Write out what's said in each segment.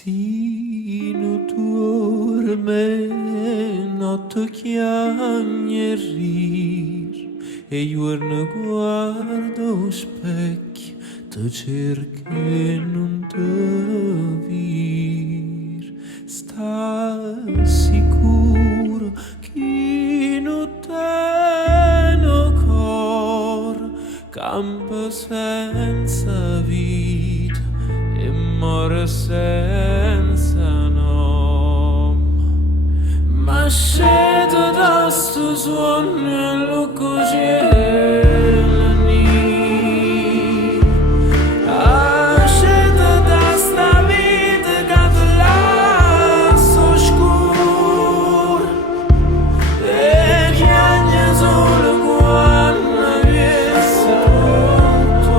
Sino dorme, notte chiagnerir e giorno guardo specchio, te cerco e non te vir. Sta sicuro che non te no cor campa senza vita e muore senza nome. Ma scedo da sto sogno e lo cogelani. Scedo da sta vita che te lascio oscura e chiagna solo quando avesse tutto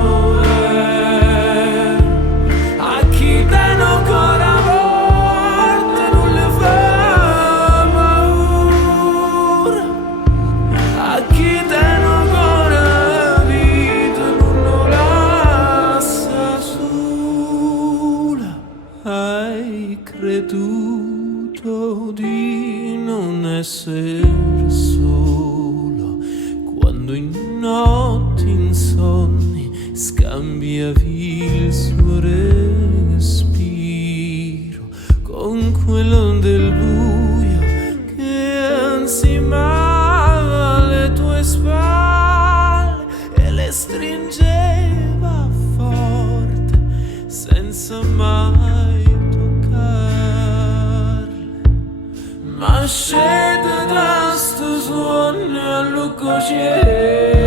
a chi te non ancora morte non le fa paura, a chi te non ancora vita non lo lascia sola. Hai creduto di non essere solo quando in notti insonni scambiavi il suo respiro con quello del buio che ansimava alle tue spalle e le stringeva forte senza mai toccarle. Ma scende da sto sogno allo coscienza